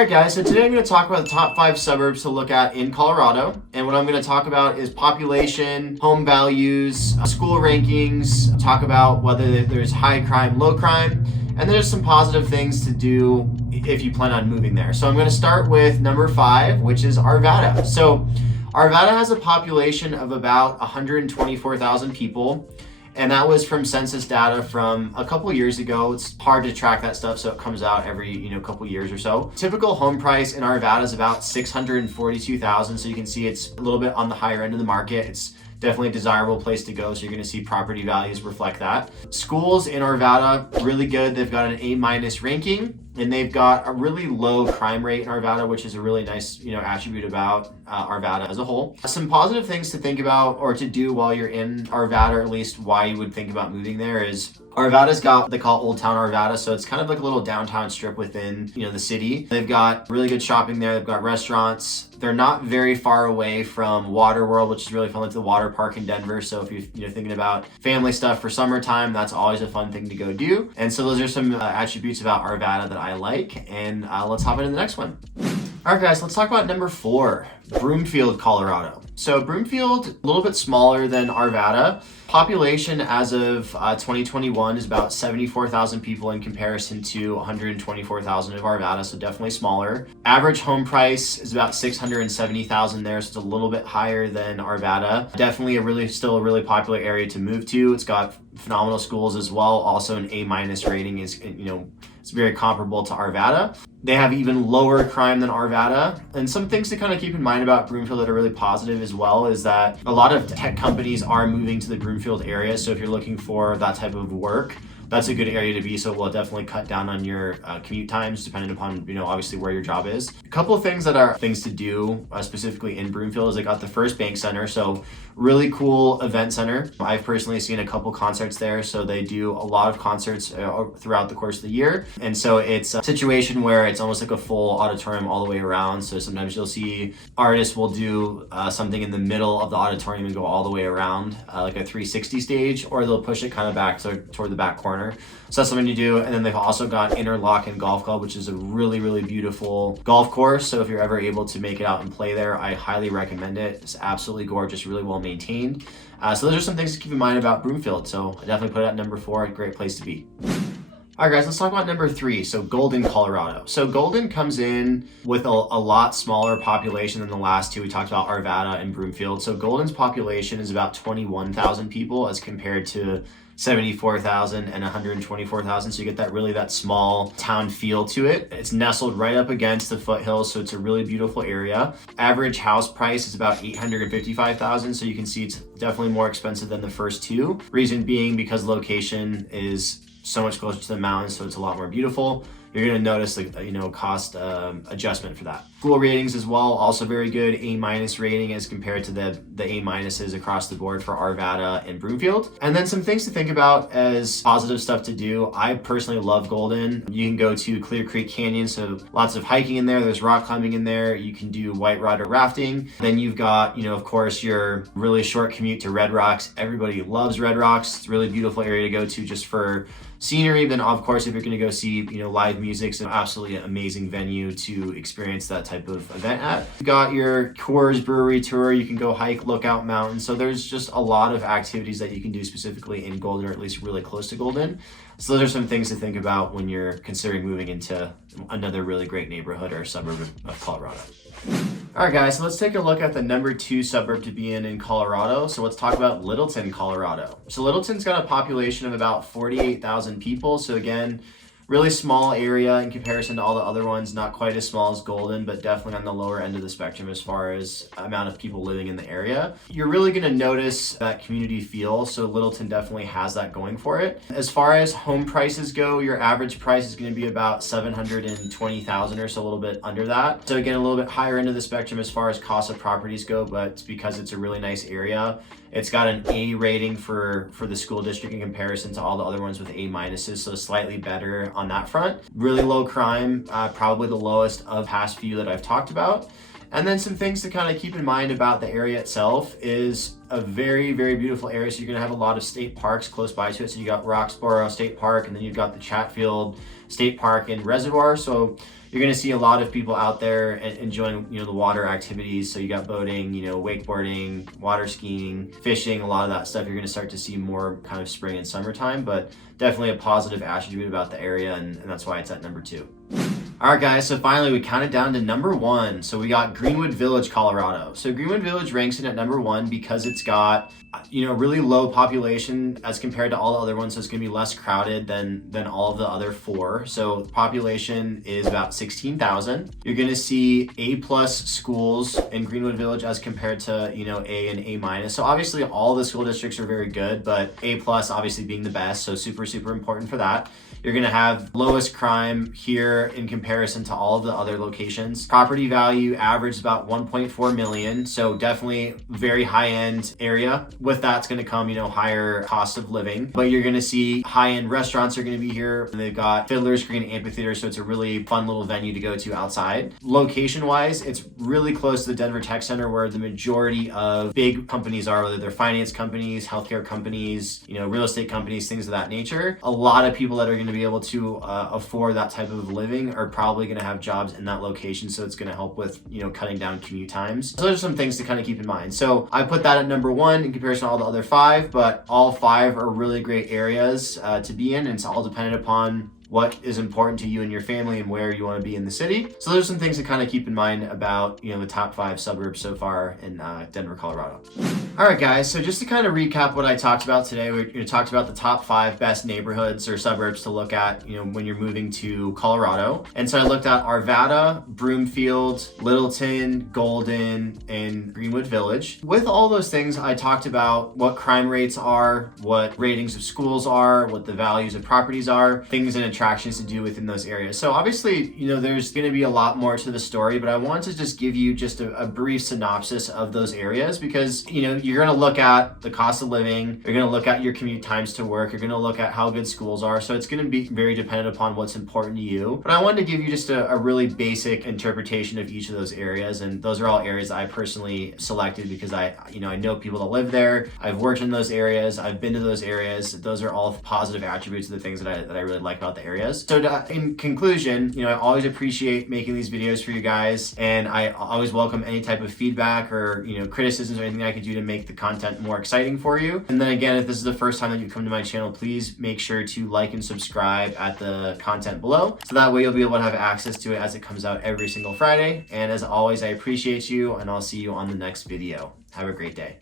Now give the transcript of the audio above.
Alright guys, so today I'm going to talk about the top 5 suburbs to look at in Colorado. And what I'm going to talk about is population, home values, school rankings, talk about whether there's high crime, low crime, and there's some positive things to do if you plan on moving there. So I'm going to start with number 5, which is Arvada. So Arvada has a population of about 124,000 people. And that was from census data from a couple years ago. It's hard to track that stuff, so it comes out every couple years or so. Typical home price in Arvada is about $642,000. So you can see it's a little bit on the higher end of the market. It's definitely a desirable place to go. So you're going to see property values reflect that. Schools in Arvada, really good. They've got an A- ranking. And they've got a really low crime rate in Arvada, which is a really nice, attribute about Arvada as a whole. Some positive things to think about or to do while you're in Arvada, or at least why you would think about moving there, is Arvada's got what they call Old Town Arvada. So it's kind of like a little downtown strip within, the city. They've got really good shopping there. They've got restaurants. They're not very far away from Waterworld, which is really fun, like the water park in Denver. So if you're thinking about family stuff for summertime, that's always a fun thing to go do. And so those are some attributes about Arvada that I like. And let's hop into the next one. All right, guys, let's talk about number 4, Broomfield, Colorado. So Broomfield, a little bit smaller than Arvada. Population as of 2021 is about 74,000 people in comparison to 124,000 of Arvada, so definitely smaller. Average home price is about 670,000 there, so it's a little bit higher than Arvada. Definitely still a really popular area to move to. It's got phenomenal schools as well. Also an A- rating is, it's very comparable to Arvada. They have even lower crime than Arvada. And some things to kind of keep in mind about Broomfield that are really positive as well is that a lot of tech companies are moving to the Broomfield area. So if you're looking for that type of work, that's a good area to be. So we'll definitely cut down on your commute times depending upon, obviously where your job is. A couple of things that are things to do specifically in Broomfield is they got the First Bank Center. So really cool event center. I've personally seen a couple concerts there. So they do a lot of concerts throughout the course of the year. And so it's a situation where it's almost like a full auditorium all the way around. So sometimes you'll see artists will do something in the middle of the auditorium and go all the way around like a 360 stage, or they'll push it kind of back toward the back corner. So that's something to do. And then they've also got Interlochen Golf Club, which is a really, really beautiful golf course. So if you're ever able to make it out and play there, I highly recommend it. It's absolutely gorgeous, really well maintained. So those are some things to keep in mind about Broomfield. So I definitely put it at number 4, a great place to be. All right, guys, let's talk about number 3. So Golden, Colorado. So Golden comes in with a lot smaller population than the last two. We talked about Arvada and Broomfield. So Golden's population is about 21,000 people as compared to 74,000 and 124,000. So you get that small town feel to it. It's nestled right up against the foothills, so it's a really beautiful area. Average house price is about 855,000. So you can see it's definitely more expensive than the first two. Reason being because location is so much closer to the mountains, so it's a lot more beautiful. You're going to notice the cost adjustment for that. School ratings as well, also very good. A- rating as compared to the A- across the board for Arvada and Broomfield. And then some things to think about as positive stuff to do. I personally love Golden. You can go to Clear Creek Canyon, so lots of hiking in there. There's rock climbing in there. You can do white rod or rafting. Then you've got, of course, your really short commute to Red Rocks. Everybody loves Red Rocks. It's a really beautiful area to go to just for scenery. Then of course, if you're going to go see live music, it's an absolutely amazing venue to experience that type of event at. You've got your Coors Brewery tour. You can go hike Lookout Mountain. So there's just a lot of activities that you can do specifically in Golden, or at least really close to Golden. So those are some things to think about when you're considering moving into another really great neighborhood or suburb of Colorado. All right, guys, so let's take a look at the number 2 suburb to be in Colorado. So let's talk about Littleton, Colorado. So Littleton's got a population of about 48,000 people. So again, really small area in comparison to all the other ones, not quite as small as Golden, but definitely on the lower end of the spectrum as far as amount of people living in the area. You're really going to notice that community feel, so Littleton definitely has that going for it. As far as home prices go, your average price is going to be about $720,000 or so, a little bit under that. So again, a little bit higher end of the spectrum as far as cost of properties go, but it's because it's a really nice area. It's got an A rating for the school district in comparison to all the other ones with A-, so slightly better on that front. Really low crime, probably the lowest of past few that I've talked about. And then some things to kind of keep in mind about the area itself is a very, very beautiful area. So you're gonna have a lot of state parks close by to it. So you got Roxborough State Park, and then you've got the Chatfield State Park and Reservoir. So you're gonna see a lot of people out there enjoying, the water activities. So you got boating, wakeboarding, water skiing, fishing, a lot of that stuff. You're gonna start to see more kind of spring and summertime, but definitely a positive attribute about the area, and that's why it's at number 2. All right, guys, so finally we counted down to number 1. So we got Greenwood Village, Colorado. So Greenwood Village ranks in at number 1 because it's got, really low population as compared to all the other ones. So it's gonna be less crowded than all of the other 4. So population is about 16,000. You're gonna see A+ schools in Greenwood Village as compared to, A and A-. So obviously all the school districts are very good, but A+ obviously being the best. So super, super important for that. You're gonna have lowest crime here in comparison to all of the other locations. Property value averaged about 1.4 million. So definitely very high-end area. With that, it's gonna come, higher cost of living. But you're gonna see high-end restaurants are gonna be here. And they've got Fiddler's Green Amphitheater, so it's a really fun little venue to go to outside. Location-wise, it's really close to the Denver Tech Center where the majority of big companies are, whether they're finance companies, healthcare companies, real estate companies, things of that nature. A lot of people that are gonna be able to afford that type of living are probably going to have jobs in that location, so it's going to help with cutting down commute times. So those are some things to kind of keep in mind. So I put that at number 1 in comparison to all the other 5, but all 5 are really great areas to be in, and it's all dependent upon what is important to you and your family and where you want to be in the city. So there's some things to kind of keep in mind about, the top 5 suburbs so far in Denver, Colorado. All right, guys. So just to kind of recap what I talked about today, we talked about the top 5 best neighborhoods or suburbs to look at, when you're moving to Colorado. And so I looked at Arvada, Broomfield, Littleton, Golden, and Greenwood Village. With all those things, I talked about what crime rates are, what ratings of schools are, what the values of properties are, things and attractions to do within those areas. So obviously, there's going to be a lot more to the story, but I want to just give you just a brief synopsis of those areas because, you're going to look at the cost of living, you're going to look at your commute times to work, you're going to look at how good schools are. So it's going to be very dependent upon what's important to you. But I wanted to give you just a really basic interpretation of each of those areas. And those are all areas that I personally selected because I know people that live there. I've worked in those areas. I've been to those areas. Those are all positive attributes of the things that I really like about the areas. So in conclusion, I always appreciate making these videos for you guys, and I always welcome any type of feedback or criticisms or anything I could do to make the content more exciting for you. And then again, if this is the first time that you've come to my channel, please make sure to like and subscribe at the content below, so that way you'll be able to have access to it as it comes out every single Friday. And as always, I appreciate you, and I'll see you on the next video. Have a great day.